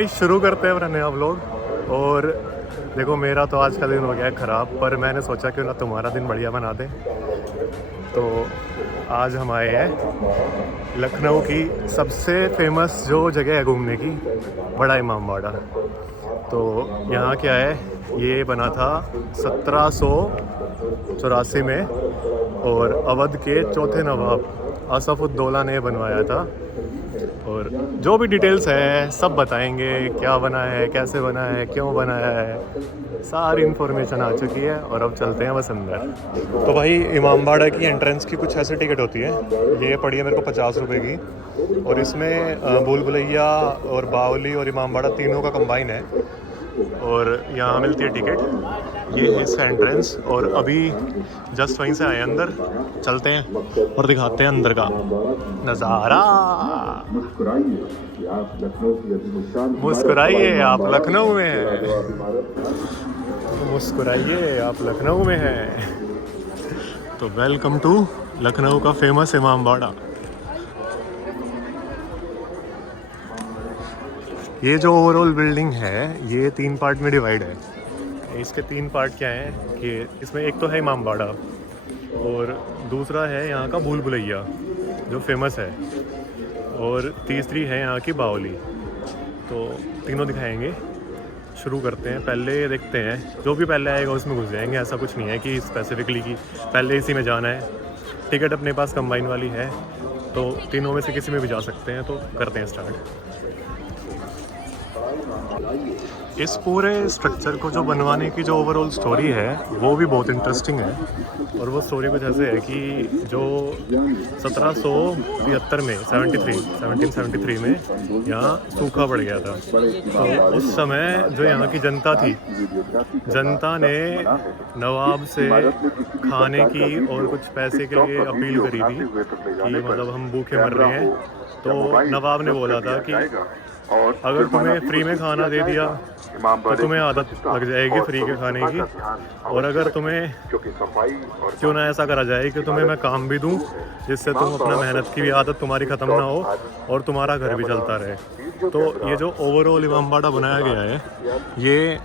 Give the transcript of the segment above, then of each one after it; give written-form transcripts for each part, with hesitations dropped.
भाई शुरू करते हैं अपना नया व्लॉग। और देखो मेरा तो आज का दिन हो गया है ख़राब, पर मैंने सोचा क्यों ना तुम्हारा दिन बढ़िया बना दे। तो आज हम आए हैं लखनऊ की सबसे फेमस जो जगह है घूमने की, बड़ा इमामबाड़ा। तो यहाँ क्या है, ये बना था 1784 में और अवध के चौथे नवाब आसफ़-उद-दौला ने बनवाया था। और जो भी डिटेल्स है सब बताएंगे, क्या बना है, कैसे बना है, क्यों बनाया है, सारी इन्फॉर्मेशन आ चुकी है। और अब चलते हैं बस अंदर। तो भाई इमामबाड़ा की एंट्रेंस की कुछ ऐसी टिकट होती है, ये पड़ी है मेरे को 50 रुपये की। और इसमें भूल भुलैया और बावली और इमामबाड़ा तीनों का कंबाइन है। और यहाँ मिलती है टिकट, ये इस एंट्रेंस। और अभी जस्ट वहीं से आए अंदर, चलते हैं और दिखाते हैं अंदर का नज़ारा। मुस्कुराइए आप लखनऊ में हैं, मुस्कुराइए आप लखनऊ में हैं। तो वेलकम टू लखनऊ का फेमस इमामबाड़ा। ये जो ओवरऑल बिल्डिंग है ये 3 पार्ट में डिवाइड है। इसके 3 पार्ट क्या हैं कि इसमें एक तो है इमामबाड़ा, और दूसरा है यहाँ का भूल भुलैया जो फेमस है, और तीसरी है यहाँ की बावली। तो तीनों दिखाएंगे। शुरू करते हैं, पहले देखते हैं, जो भी पहले आएगा उसमें घुस जाएंगे। ऐसा कुछ नहीं है कि स्पेसिफिकली कि पहले इसी में जाना है। टिकट अपने पास कंबाइन वाली है, तो तीनों में से किसी में भी जा सकते हैं। तो करते हैं स्टार्ट। इस पूरे स्ट्रक्चर को जो बनवाने की जो ओवरऑल स्टोरी है वो भी बहुत इंटरेस्टिंग है। और वो स्टोरी कुछ ऐसे है कि जो 1773 में 1773 में यहाँ सूखा पड़ गया था। तो उस समय जो यहाँ की जनता थी, जनता ने नवाब से खाने की और कुछ पैसे के लिए अपील करी थी कि मतलब हम भूखे मर रहे हैं। तो नवाब ने बोला था कि अगर तुम्हें फ्री में खाना दे दिया तो तुम्हें आदत लग जाएगी फ्री के खाने की। और अगर तुम्हें क्यों ना ऐसा करा जाए कि तुम्हें मैं काम भी दूं, जिससे तुम अपना मेहनत की भी आदत तुम्हारी ख़त्म ना हो और तुम्हारा घर भी चलता रहे। तो ये जो ओवरऑल इमामबाड़ा बनाया गया है ये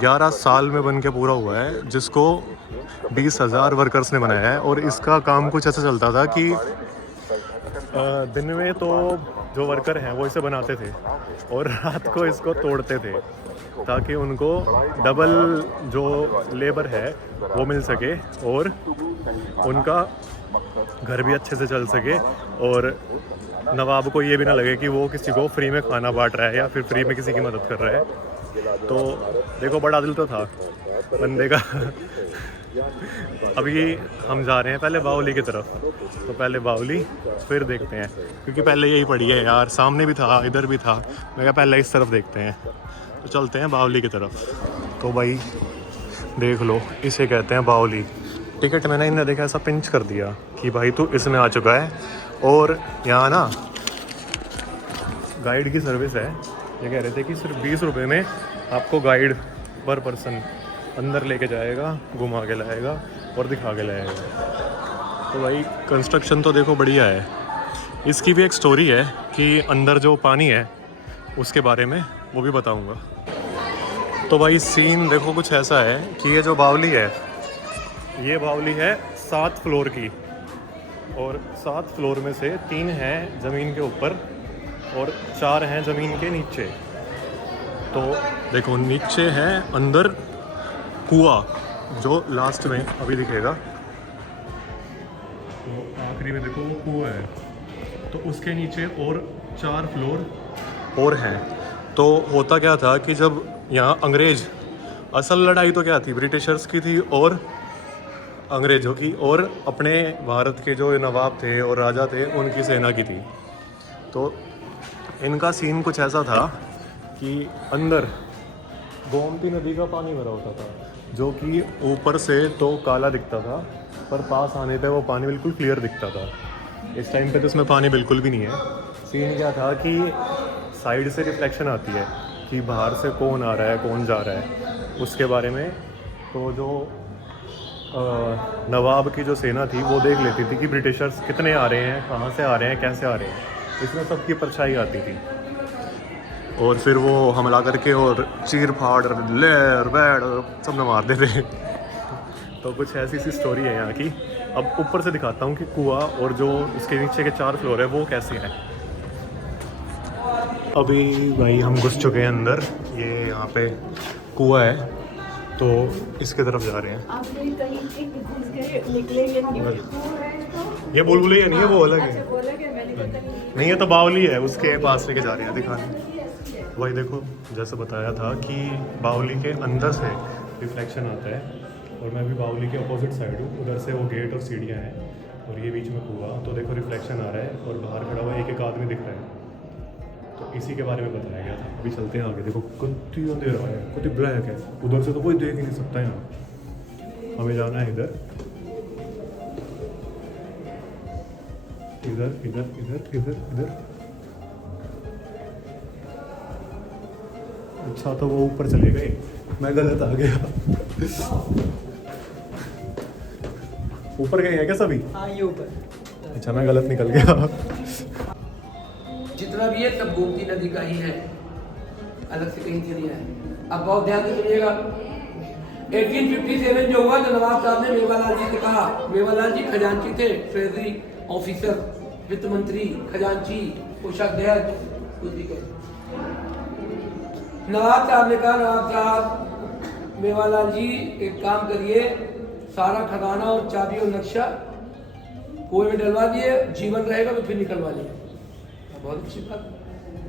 11 साल में बन के पूरा हुआ है, जिसको 20,000 वर्कर्स ने बनाया है। और इसका काम कुछ ऐसा चलता था कि दिन में तो जो वर्कर हैं वो इसे बनाते थे और रात को इसको तोड़ते थे, ताकि उनको डबल जो लेबर है वो मिल सके और उनका घर भी अच्छे से चल सके। और नवाब को ये भी ना लगे कि वो किसी को फ्री में खाना बांट रहा है या फिर फ्री में किसी की मदद कर रहा है। तो देखो बड़ा दिल तो था बंदे का। अभी हम जा रहे हैं पहले बावली की तरफ। तो पहले बावली फिर देखते हैं, क्योंकि पहले यही पड़ी है यार, सामने भी था इधर भी था। मैं कहा पहले इस तरफ देखते हैं। तो चलते हैं बावली की तरफ। तो भाई देख लो, इसे कहते हैं बावली। टिकट मैंने इन्हें देखा ऐसा पिंच कर दिया कि भाई तू इसमें आ चुका है। और यहाँ ना गाइड की सर्विस है। ये कह रहे थे कि सिर्फ 20 रुपये में आपको गाइड पर पर्सन अंदर लेके जाएगा, घुमा के लाएगा और दिखा के लाएगा। तो भाई कंस्ट्रक्शन तो देखो बढ़िया है। इसकी भी एक स्टोरी है कि अंदर जो पानी है उसके बारे में वो भी बताऊंगा। तो भाई सीन देखो कुछ ऐसा है कि ये जो बावली है, ये बावली है 7 फ्लोर की। और 7 फ्लोर में से 3 हैं ज़मीन के ऊपर और 4 हैं ज़मीन के नीचे। तो देखो नीचे है अंदर कुआं, जो लास्ट में अभी दिखेगा। तो आखिरी में देखो वो कुआं है। तो उसके नीचे और 4 फ्लोर और हैं। तो होता क्या था कि जब यहाँ अंग्रेज़, असल लड़ाई तो क्या थी, ब्रिटिशर्स की थी और अंग्रेज़ों की, और अपने भारत के जो नवाब थे और राजा थे उनकी सेना की थी। तो इनका सीन कुछ ऐसा था कि अंदर गोमती नदी का पानी भरा होता था, जो कि ऊपर से तो काला दिखता था पर पास आने पे वो पानी बिल्कुल क्लियर दिखता था। इस टाइम पे तो इसमें पानी बिल्कुल भी नहीं है। सीन क्या था कि साइड से रिफ्लेक्शन आती है कि बाहर से कौन आ रहा है कौन जा रहा है, उसके बारे में। तो जो नवाब की जो सेना थी वो देख लेती थी कि ब्रिटिशर्स कितने आ रहे हैं, कहाँ से आ रहे हैं, कैसे आ रहे हैं। इसमें सबकी परछाई आती थी। और फिर वो हमला करके और चीर फाड़ लेर बैड सब न मार देते। तो कुछ ऐसी सी स्टोरी है यहाँ की। अब ऊपर से दिखाता हूँ कि कुआं और जो इसके नीचे के 4 फ्लोर है वो कैसे हैं। अभी भाई हम घुस चुके हैं अंदर। ये यहाँ पे कुआं है तो इसके तरफ जा रहे हैं। ये बुलबुलैया नहीं है, वो अलग है। नहीं है तो बावली है, उसके पास लेके जा रहे हैं दिखाने। वही देखो जैसे बताया था कि बावली के अंदर से रिफ्लेक्शन आता है और मैं भी बावली के अपोजिट साइड हूँ। उधर से वो गेट और सीढ़ियाँ हैं और ये बीच में कुआं। तो देखो रिफ्लेक्शन आ रहा है और बाहर खड़ा हुआ एक आदमी दिख रहा है। तो इसी के बारे में बताया गया था। अभी चलते हैं आगे। देखो कुत्ती दे रहा है, कुत्ती ब्लैक है, उधर से तो कोई देख ही नहीं सकता यहाँ। हमें जाना है इधर इधर इधर इधर इधर इधर। अच्छा तो वो ऊपर चले गए, मैं गलत आ गया। ऊपर गए हैं क्या सभी? हाँ ये ऊपर। अच्छा मैं गलत निकल गया। जितना भी है सब गोमती नदी का ही है, अलग से कहीं से नहीं है। अब बहुत ध्यान से सुनिएगा। 1857 जो हुआ तो नवाब साहब ने मेवालाल जी से कहा। मेवालाल जी खजांची थे, ट्रेजरी ऑफिसर, वित्त मंत्री, खजांची, कोषाध्यक्ष, कुछ भी कहे। नवाब साहब ने कहा, नवाब साहब मेवालाल जी एक काम करिए, सारा खजाना और चाबी और नक्शा कुएं में डलवा दिए, जीवन रहेगा तो फिर निकलवा लिए। बहुत अच्छी बात,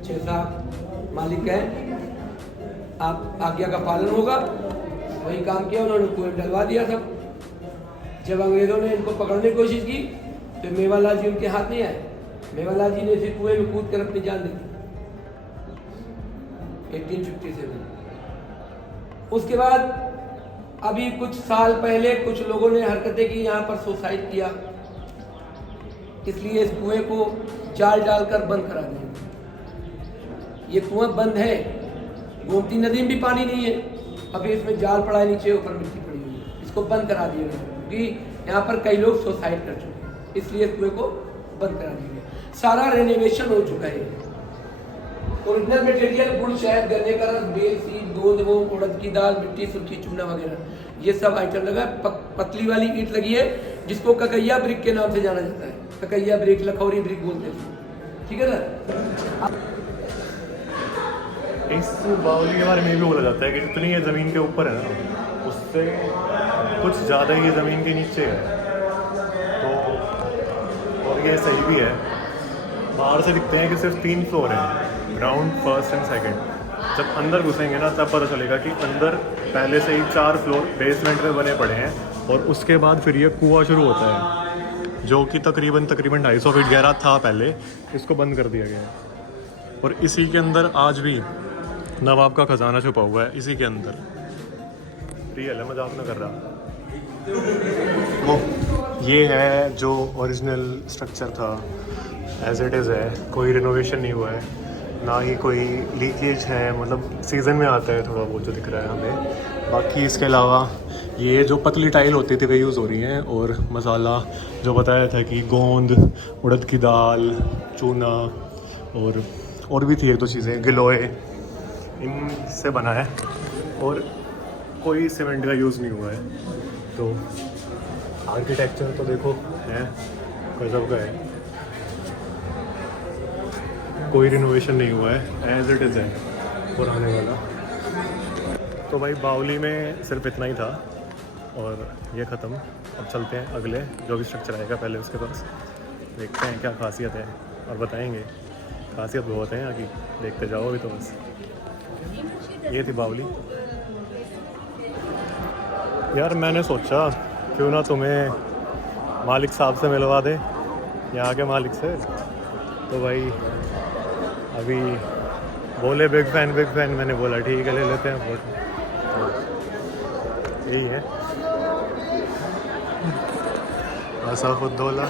6 साहब मालिक हैं, आप आज्ञा का पालन होगा। वही काम किया, उन्होंने कुएं में डलवा दिया सब। जब अंग्रेजों ने इनको पकड़ने की कोशिश की तो मेवालाल जी उनके हाथ नहीं आए। मेवालाल जी ने फिर कुएं में कूद कर अपनी जान दे दी 1857। उसके बाद अभी कुछ साल पहले कुछ लोगों ने हरकतें की, यहाँ पर सुसाइड किया, इसलिए इस कुएं को जाल डालकर बंद करा दिया। ये कुआं बंद है, गोमती नदी में भी पानी नहीं है, अभी इसमें जाल पड़ा है, नीचे ऊपर मिट्टी पड़ी हुई है, इसको बंद करा दिया गया क्योंकि यहाँ पर कई लोग सुसाइड कर चुके हैं, इसलिए इस कुएं को बंद करा दिया गया। सारा रेनोवेशन हो चुका है। ओरिजिनल मटेरियल गुड़, शहद, गन्ने का रस, बेल, सीड, गोंद, मूंग, उड़द की दाल, मिट्टी, सुर्खी, चूना वगैरह ये सब आइटम लगा। पतली वाली ईंट लगी है जिसको ककैया ब्रिक के नाम से जाना जाता है। ककैया ब्रिक, लखौरी ब्रिक बोलते हैं, ठीक है ना। इस बावली के बारे में भी बोला जाता है कि जितनी ये ज़मीन के ऊपर है ना, उससे कुछ ज़्यादा ही ज़मीन के नीचे है। तो और ये सही भी है। बाहर से दिखते हैं कि सिर्फ 3 फ्लोर हैं, ग्राउंड, फर्स्ट एंड सेकंड। जब अंदर घुसेंगे ना तब पता चलेगा कि अंदर पहले से ही 4 फ्लोर बेसमेंट में बने पड़े हैं और उसके बाद फिर ये कुआं शुरू होता है जो कि तकरीबन 250 फीट गहरा था पहले। इसको बंद कर दिया गया है और इसी के अंदर आज भी नवाब का खजाना छुपा हुआ है, इसी के अंदर। रियल है, मजाक ना कर रहा। वो ये है जो ओरिजिनल स्ट्रक्चर था, एज इट इज़ है, कोई रिनोवेशन नहीं हुआ है, ना ही कोई लीकेज है। मतलब सीज़न में आता है थोड़ा बहुत जो दिख रहा है हमें। बाकी इसके अलावा ये जो पतली टाइल होती थी वे यूज़ हो रही हैं और मसाला जो बताया था कि गोंद, उड़द की दाल, चूना और भी थी 1-2 चीज़ें, गिलोय, इनसे बना है और कोई सीमेंट का यूज़ नहीं हुआ है। तो आर्किटेक्चर तो देखो है गजब का है, कोई रिनोवेशन नहीं हुआ है, एज इट इज़ है पुराने वाला। तो भाई बावली में सिर्फ इतना ही था और ये ख़त्म। अब चलते हैं अगले जो भी स्ट्रक्चर आएगा पहले उसके पास, देखते हैं क्या खासियत है और बताएंगे। खासियत बहुत है यहाँ की, देखते जाओ अभी तो बस। ये थी बावली। यार मैंने सोचा क्यों ना तुम्हें मालिक साहब से मिलवा दें, यहाँ के मालिक से। तो भाई अभी बोले बिग फैन, मैंने बोला ठीक है ले लेते हैं फोटो। यही है असफुद्दौला।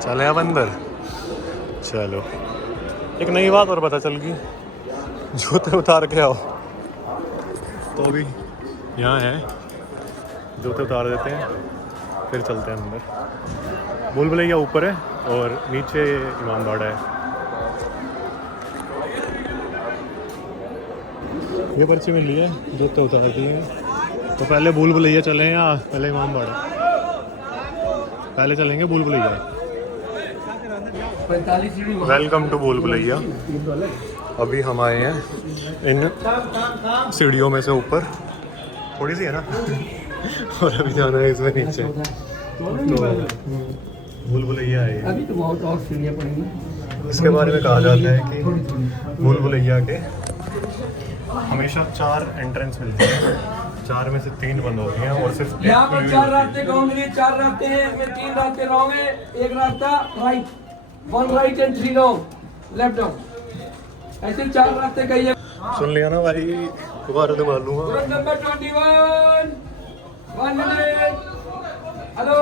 चले अब अंदर। चलो एक नई बात और पता चल गई, जूते उतार के आओ। तो अभी यहाँ है, जूते उतार देते हैं फिर चलते हैं अंदर। बुलबुलैया ऊपर है और नीचे इमामबाड़ा है। ये पर्ची मिल रही है, जूते उतार दिए। तो पहले भूल भुलैया चले या पहले इमाम बाड़ा? पहले चलेंगे भूल भुलैया। 45 सीढ़ी। वेलकम टू भूल भुलैया। अभी हम आए हैं इन सीढ़ियों में से ऊपर, थोड़ी सी है ना और अभी जाना है इसमें नीचे। भूल भुलैया है। अभी तो बहुत और सीढ़ियाँ पड़ेंगी। इसके बारे में कहा जाता है कि भूल भुलैया के हमेशा 4 एंट्रेंस मिलते हैं, 4 में से 3 बंद होती हैं और सिर्फ यहाँ पर 4 रास्ते कहूँगे, 4 रास्ते हैं, इसमें 3 रास्ते रॉन्ग है, एक रास्ता right, 1 right and 3 wrong, left down, ऐसे 4 रास्ते कहिए। सुन लिया ना भाई, दोबारा तो मालूम है। नंबर 21, 1 मिनट, हेलो,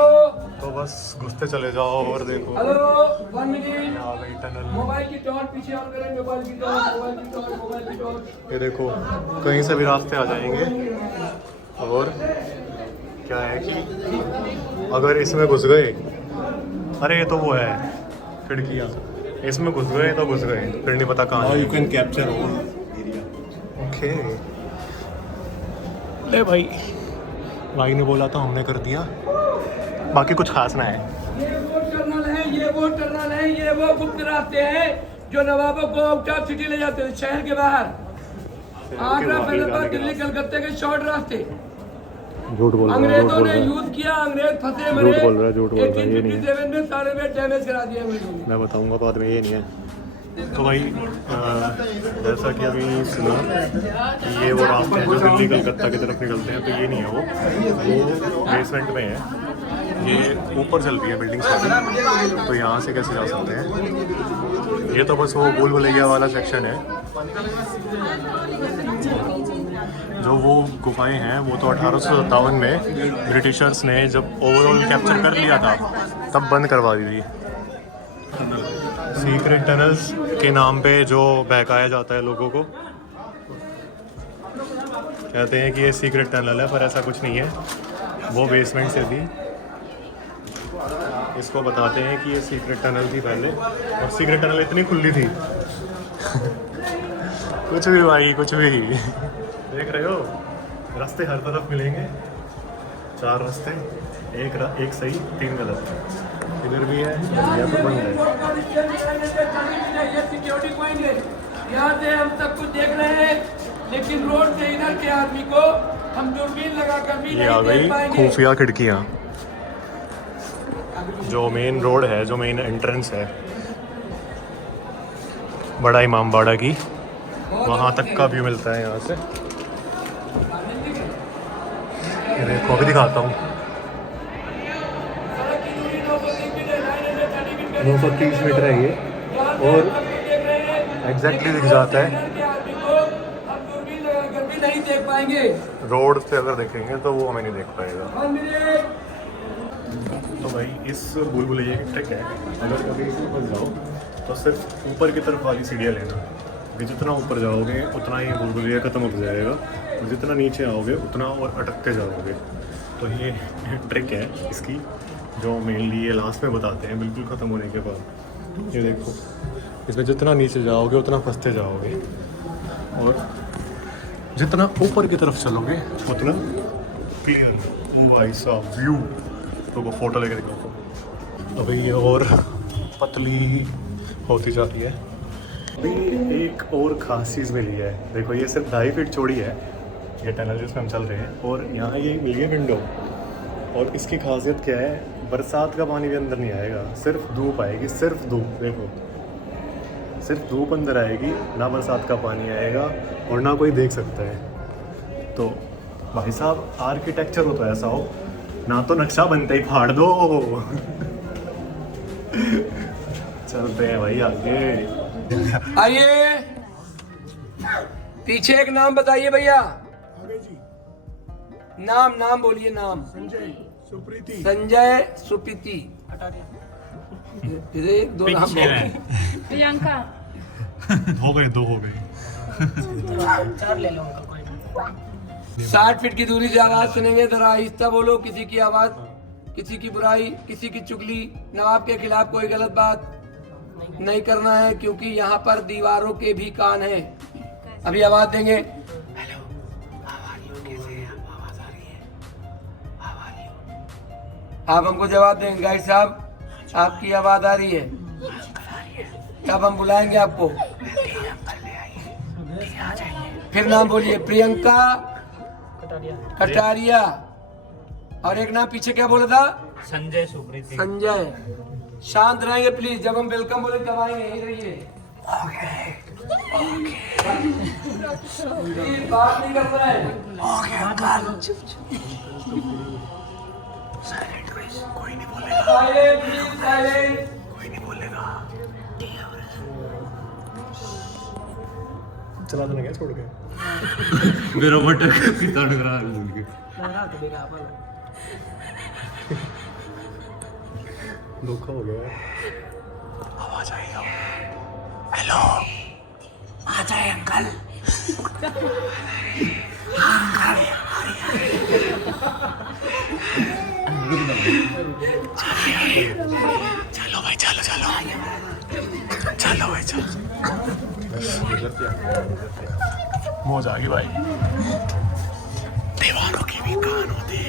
तो बस घुसते चले जाओ और देखो। हेलो, 1 मिनट, आ गई टनल। मोबाइल की टॉर्च पीछे ऑन करें, मोबाइल की टॉर्च, मोबाइल की टॉर्च, मोबाइल की टॉर्च। ये देखो कहीं से भी रास्ते आ जाएंगे। और क्या है कि अगर इसमें घुस गए, अरे ये तो वो है खिड़कियाँ, इसमें घुस गए तो घुस गए, फिर नहीं पता कहाँ। You can capture all area. Okay, ले भाई ने बोला तो हमने कर दिया, बाकी कुछ खास ना है। ये वो टनल है, ये वो टनल है, ये वो गुप्त रास्ते हैं जो नवाबों को आउट ऑफ सिटी ले जाते हैं, शहर के बाहर। आगरा, फैजाबाद, दिल्ली, कलकत्ते के शॉर्ट रास्ते। झूठ बोल रहा है, झूठ अंग्रेजों बोल ने रहा है, यूज किया, अंग्रेज फंसे मरे। झूठ बोल रहा है, झूठ बोल रहा है, ये नहीं है। 1857 में सारे में डैमेज करा दिया अंग्रेजों ने। मैं बताऊंगा बाद में, ये नहीं है। तो भाई जैसा कि अभी सुना कि ये वो रास्ते हैं जो दिल्ली कलकत्ता की तरफ निकलते हैं, तो ये नहीं है, वो बेसमेंट में है, ये ऊपर चलती है बिल्डिंग से। तो यहाँ से कैसे जा सकते हैं? ये तो बस वो भूल भुलैया वाला सेक्शन है। जो वो गुफाएं हैं वो तो 1857 में ब्रिटिशर्स ने जब ओवरऑल कैप्चर कर लिया था तब बंद करवा दी थी। सीक्रेट टनल्स के नाम पे जो बहकाया जाता है लोगों को, कहते हैं कि ये सीक्रेट टनल है, पर ऐसा कुछ नहीं है। वो बेसमेंट से थी, इसको बताते हैं कि ये सीक्रेट टनल थी पहले, और सीक्रेट टनल इतनी खुली थी कुछ भी भाई, कुछ भी। देख रहे हो रास्ते हर तरफ मिलेंगे, 4 रास्ते, एक सही 3 गलत। इधर भी है, यहाँ पर बंद है। ये सिक्योरिटी पॉइंट है, यहाँ से हम सब कुछ देख रहे हैं, लेकिन रोड से इधर के आदमी को हम दूरबीन लगाकर भी ये आ नहीं गई देख पाएंगे। खुफिया खिड़कियाँ, जो मेन रोड है, जो मेन एंट्रेंस है बड़ा इमाम बाड़ा की, वहाँ तक का व्यू मिलता है यहाँ से। ये देखो अभी दिखाता हूँ, 930 मीटर है ये, और एग्जैक्टली दिख जाता है। हम दूरबीन लगाकर भी नहीं देख पाएंगे। रोड से अगर देखेंगे तो वो हमें नहीं देख पाएगा। तो भाई इस भूल भुलैया की ट्रिक है, अगर कभी ऊपर जाओ तो सिर्फ ऊपर की तरफ वाली सीढ़ियाँ लेना, कि जितना ऊपर जाओगे उतना ही भूल भुलैया खत्म हो जाएगा, और जितना नीचे आओगे उतना और अटकते जाओगे। तो ये ट्रिक है इसकी, जो मेनली ये लास्ट में बताते हैं बिल्कुल ख़त्म होने के बाद। ये देखो, इसमें जितना नीचे जाओगे उतना फंसते जाओगे, और जितना ऊपर की तरफ चलोगे उतना क्लियर। ओ भाई साहब व्यू, तो वो फोटो लेके दिखाओ। अभी ये और पतली होती जा रही है। अभी एक और खास चीज़ मिली है, देखो ये सिर्फ 2.5 फीट चौड़ी है ये टनल जिसमें हम चल रहे हैं, और यहाँ ये मिली है विंडो। और इसकी खासियत क्या है, बरसात का पानी भी अंदर नहीं आएगा, सिर्फ धूप आएगी, सिर्फ धूप। देखो सिर्फ धूप अंदर आएगी, ना बरसात का पानी आएगा और ना कोई देख सकता है। तो भाई साहब आर्किटेक्चर हो तो ऐसा हो, ना तो नक्शा बनते ही फाड़ दो। चलते हैं भाई आगे। आइए, पीछे एक नाम बताइए भैया। नाम बोलिए, नाम। संजय सुप्रीति। फिर एक 2 नाम प्रियंका। हो गए 2 हो गए। 4 ले लो उनका, कोई नहीं। 60 फीट की दूरी से आवाज सुनेंगे, जरा आहिस्ता बोलो। किसी की आवाज, किसी की बुराई, किसी की चुगली, नवाब के खिलाफ कोई गलत बात नहीं करना है, क्योंकि यहाँ पर दीवारों के भी कान हैं। अभी आवाज देंगे, हेलो आप हमको जवाब देंगे गाइड साहब, आपकी आवाज आ रही है, तब हम बुलाएंगे आपको। फिर नाम बोलिए। प्रियंका कटारिया। और एक नाम पीछे क्या बोला था? संजय सुप्रीति। संजय। शांत रहेंगे प्लीज, जब हम वेलकम बोले तब आएंगे, यहीं रहिए। प्लीज बात नहीं करना है। कोई नहीं बोलेगा, साइलेंट प्लीज, साइलेंट। कोई नहीं बोलेगा। चला देना क्या छोड़ के? मेरा बटन कितना टकरा भूल के धोखा हो गया। आवाज आई। हेलो, आ जाए अंकल। चलो भाई, चलो चलो चलो भाई, चलो। मौज आ गई भाई। दीवारों की भी कान होती है।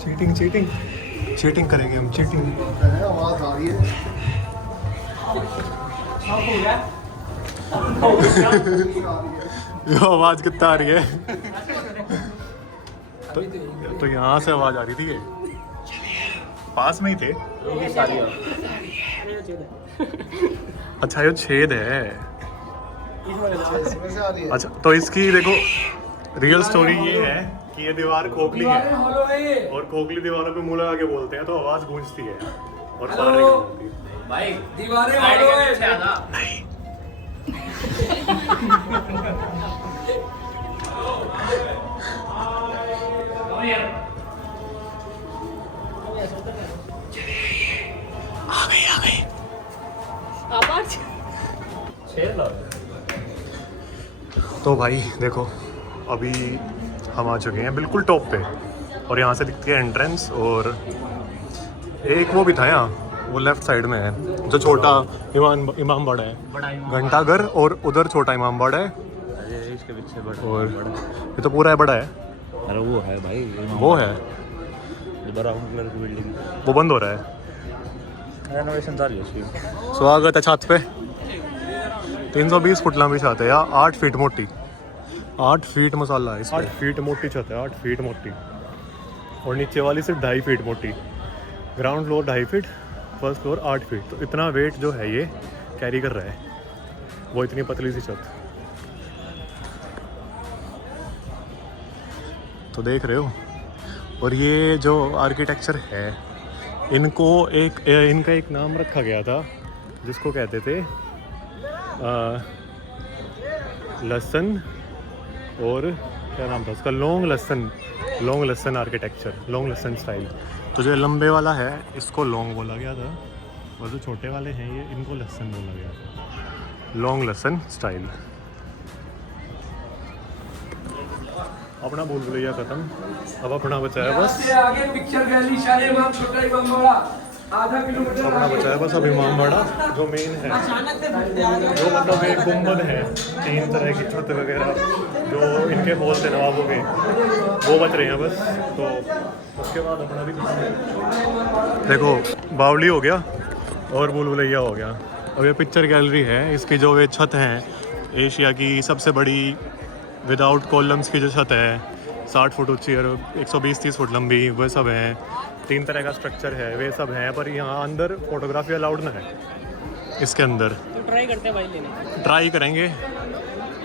चीटिंग चीटिंग चीटिंग करेंगे हम, चीटिंग। आवाज आ रही है। ये आवाज कितना आ रही है? तो यहाँ से आवाज आ रही थी। ये पास में ही थे। अच्छा, ये छेद है। इसमें से आ रही है। अच्छा, तो इसकी देखो रियल स्टोरी ये है कि ये दीवार खोखली दीवारें है, हॉलो है ये। और खोखली दीवारों पे मुंह लगा के बोलते हैं तो आवाज गूंजती है और हेलो। पार नहीं होती। भाई दीवारें हॉलो है। नहीं, आ गई। तो भाई देखो, अभी हम आ चुके हैं बिल्कुल टॉप पे, और यहाँ से दिखती है एंट्रेंस। और एक वो भी था यहाँ, वो लेफ्ट साइड में है जो छोटा इमाम बाड़ा है, घंटाघर, और उधर छोटा इमाम बाड़ा है, अरे इसके पीछे और ये तो पूरा है बड़ा है। अरे वो है भाई, वो है, ब्राउन कलर की बिल्डिंग, वो बंद हो रहा है। रेनोवेशन जा रही है उसकी। स्वागत है छत पे। 320 फुट लंबी छत है यार, 8 फीट मोटी, 8 फीट मसाला है। 8 फीट मोटी छत है, 8 फीट मोटी, और नीचे वाली सिर्फ 2.5 फीट मोटी। Ground floor 2.5 feet, first floor 8 feet. तो इतना वेट जो है ये कैरी कर रहा है, वो इतनी पतली सी छत। तो देख रहे हो। और ये जो आर्किटेक्चर है, इनका एक नाम रखा गया था जिसको कहते थे लसन, और क्या नाम था उसका, लॉन्ग लसन आर्किटेक्चर, लॉन्ग लसन स्टाइल। तो जो लंबे वाला है इसको लॉन्ग बोला गया था, और जो छोटे वाले हैं ये इनको लसन बोला गया था, लॉन्ग लसन स्टाइल। अपना भूल भुलैया खत्म, अब अपना बचा है बस, से आगे पिक्चर गैलरी शाले इमाम, छोटा इमाम बाड़ा, आधा किलोमीटर अपना आगे। बचा है बस अब इमाम बाड़ा, जो मेन है, जो मतलब एक गुंबद है, 3 तरह की छत वगैरह जो इनके बोल थे नवाबों के, वो बच रहे हैं बस। तो उसके बाद अपना भी देखो, बावली हो गया और भूल भुलैया हो गया। अब ये पिक्चर गैलरी है, इसकी जो ये छत है एशिया की सबसे बड़ी विदाउट कॉलम्स की जो छत है, 60 फुट ऊंची और 120-30 फुट लंबी, वह सब हैं। 3 तरह का स्ट्रक्चर है, वे सब हैं। पर यहाँ अंदर फोटोग्राफी अलाउड ना है इसके अंदर। तो ट्राई करते हैं भाई लेने। ट्राई करेंगे,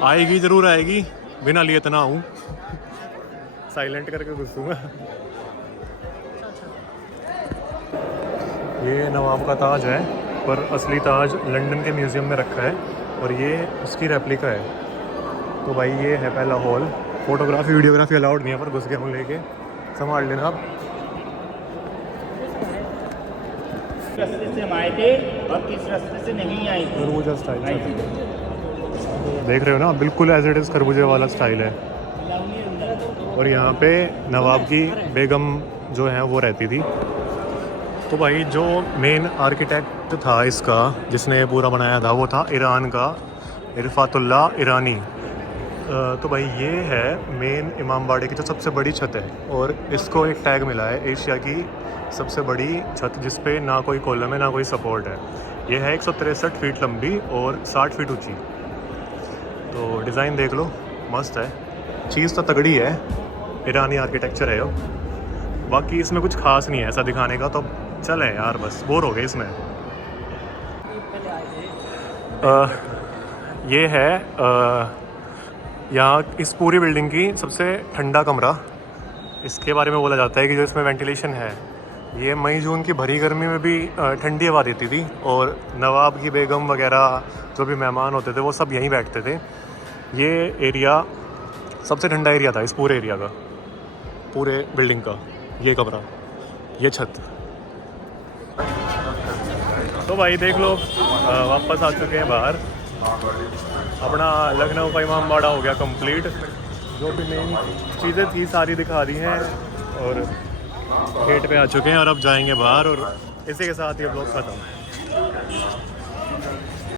आएगी ज़रूर आएगी, बिना लिए इतना हूँ, साइलेंट करके घुसूँगा। ये नवाब का ताज है, पर असली ताज लंदन के म्यूज़ियम में रखा है, और ये उसकी रेप्लिका है। तो भाई ये है पहला हॉल। फोटोग्राफी वीडियोग्राफी अलाउड नहीं है, पर घुस गया हूँ लेके, संभाल लेना आप। रास्ते से हम आए थे और किस रास्ते से नहीं आए थे। खरबूजा स्टाइल देख रहे हो ना, बिल्कुल एज इट इज़ खरबूजे वाला स्टाइल है। और यहाँ पे नवाब की बेगम जो है वो रहती थी। तो भाई जो मेन आर्किटेक्ट था इसका, जिसने ये पूरा बनाया था, वो था ईरान का इरफातुल्लाह ईरानी। तो भाई ये है मेन इमामबाड़े की जो सबसे बड़ी छत है, और इसको एक टैग मिला है एशिया की सबसे बड़ी छत, जिस पे ना कोई कॉलम है ना कोई सपोर्ट है। ये है 163 फीट लंबी और 60 फीट ऊंची। तो डिज़ाइन देख लो, मस्त है। चीज़ तो तगड़ी है, ईरानी आर्किटेक्चर है यो। बाकी इसमें कुछ खास नहीं है ऐसा दिखाने का, तो चले यार बस बोर हो गए इसमें। ये है यहाँ इस पूरी बिल्डिंग की सबसे ठंडा कमरा। इसके बारे में बोला जाता है कि जो इसमें वेंटिलेशन है, ये मई जून की भरी गर्मी में भी ठंडी हवा देती थी, और नवाब की बेगम वगैरह जो भी मेहमान होते थे वो सब यहीं बैठते थे। ये एरिया सबसे ठंडा एरिया था इस पूरे एरिया का, पूरे बिल्डिंग का। ये कमरा, ये छत। तो भाई देख लो, वापस आ चुके हैं बाहर। अपना लखनऊ का इमामबाड़ा हो गया कंप्लीट। जो भी मेन चीज़ें थी सारी दिखा दी हैं, और गेट पे आ चुके हैं, और अब जाएंगे बाहर, और इसी के साथ ये ब्लॉग ख़त्म।